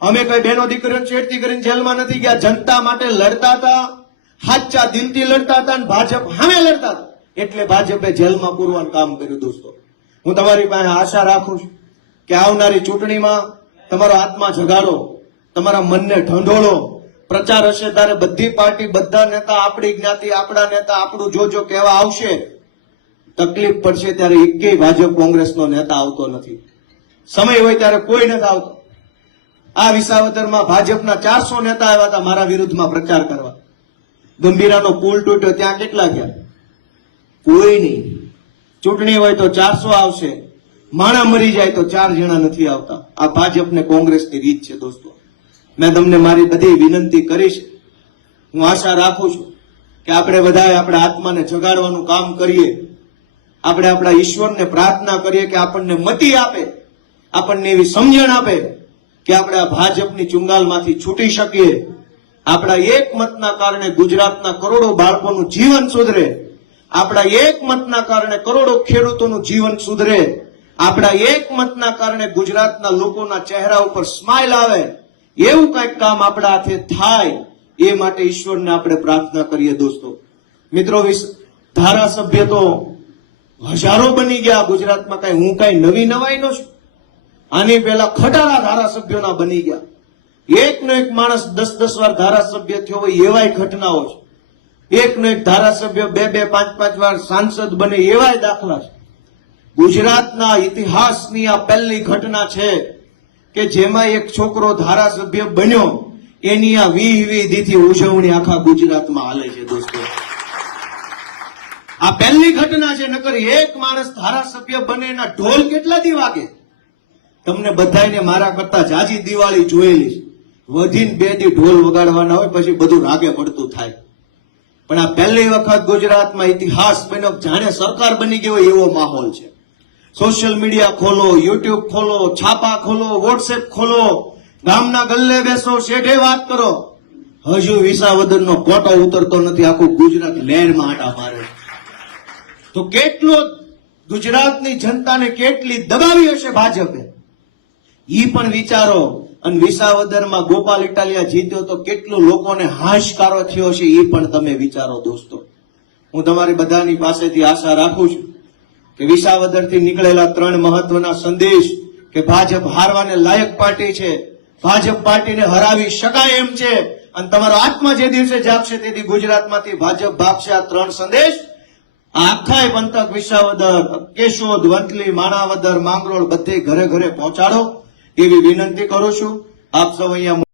અમે કોઈ બહેનો દીકરીઓ છેડતી કરીને જેલમાં નથી ગયા. જનતા માટે લડતા હતા, સાચા દિલથી લડતા હતા, અને ભાજપ સામે લડતા હતા, એટલે ભાજપે જેલમાં પૂરવાનું કામ કર્યું. દોસ્તો, હું તમારી પાસે આશા રાખું છું કે આવનારી ચૂંટણીમાં તમારો આત્મા જગાડો, તમારા મનને ઢંઢોળો. પ્રચાર હશે ત્યારે બધી પાર્ટી, બધા નેતા, આપણી જ્ઞાતિ, આપણા નેતા, આપણું જોજો કહેવા આવશે. તકલીફ પડશે ત્યારે એકેય ભાજપ કોંગ્રેસનો નેતા આવતો નથી. સમય હોય ત્યારે કોઈ નથી આવતો. આ વિસાવદરમાં ભાજપના 400 નેતા આવ્યા હતા મારા વિરુદ્ધમાં પ્રચાર કરવા. ગંભીરાનો પુલ તૂટ્યો, ત્યાં કેટલા ગયા? કોઈ નહીં. ચૂંટણી હોય તો 400 આવશે, માણા મરી જાય તો 4 જણા નથી આવતા. આ ભાજપ ને કોંગ્રેસની રીત છે. દોસ્તો, મેં તમને મારી બધી વિનંતી કરી છે. હું આશા રાખું છું કે આપણે બધાએ આપણા આત્માને જગાડવાનું કામ કરીએ. આપણે આપણા ઈશ્વરને પ્રાર્થના કરીએ કે આપણને મતિ આપે, આપણને એવી સમજણ આપે કે આપણે આ ભાજપની ચુંગાલમાંથી છૂટી શકીએ. આપણા એક મતના કારણે ગુજરાતના કરોડો બાળકોનું જીવન સુધરે. આપણા એક મતના કારણે કરોડો ખેડૂતોનું જીવન સુધરે. આપણા એક મતના કારણે ગુજરાતના લોકોના ચહેરા ઉપર સ્માઇલ આવે. એવું કંઈક કામ આપણા હાથે થાય, એ માટે ઈશ્વરને આપણે પ્રાર્થના કરીએ. દોસ્તો મિત્રો, ધારાસભ્ય તો હજારો બની ગયા ગુજરાતમાં. હું કઈ નવી નવાઈ નો છું. આની પહેલા ખટારા ધારાસભ્યોના બની ગયા. એકનો એક માણસ 10-10 વાર ધારાસભ્ય થયો હોય એવાય ઘટનાઓ છે. એકનો એક ધારાસભ્ય 2-2, 5-5 વાર સાંસદ બને એવાય દાખલા છે. ગુજરાતના ઇતિહાસની આ પહેલી ઘટના છે કે જેમાં એક છોકરો ધારાસભ્ય બન્યો. એની આ 20 દીથી ઉજવણી આખા ગુજરાતમાં હાલે છે. દોસ્તો, આ પહેલી ઘટના છે. નકર એક માણસ ધારાસભ્ય બને એના ઢોલ કેટલા દી વાગે? તમને બધાને મારા કરતા જાજી દિવાળી જોયેલી છે. વધીને 2 દી ઢોલ વગાડવાના હોય, પછી બધું રાગે પડતું થાય. પણ આ પહેલી વખત ગુજરાતમાં ઇતિહાસ બન્યો, જાણે સરકાર બની ગયો એવો માહોલ છે. સોશિયલ મીડિયા ખોલો, યુટ્યુબ ખોલો, છાપા ખોલો, વોટ્સએપ ખોલો, ગામના ગલ્લે બેસો, શેઢે વાત કરો, હજુ વિસાવદરનો કોટો ઉતરતો નથી. આખું ગુજરાત લહેરમાં આટા મારે. તો કેટલો ગુજરાતની જનતાને કેટલી દબાવી હશે ભાજપે, ઈ પણ વિચારો. અને વિસાવદરમાં ગોપાલ ઇટાલિયા જીત્યો તો કેટલો લોકોને હાશકારો થયો છે, એ પણ તમે વિચારો. દોસ્તો, હું તમારી બધાની પાસેથી આશા રાખું છું કે વિસાવદરથી નીકળેલા 3 મહત્વના સંદેશ કે ભાજપ હારવાને લાયક પાર્ટી છે, ભાજપ પાર્ટીને હરાવી શકાય એમ છે, અને તમારો આત્મા જે દિવસે જાગશે તેથી ગુજરાતમાંથી ભાજપ ભાગશે. આ 3 સંદેશ આખાય પંથક, વિસાવદર, કેશોદ, વંથલી, માણાવદર, માંગરોળ બધે ઘરે ઘરે પહોંચાડો એવી વિનંતી કરું છું. આપ સૌ અહીંયા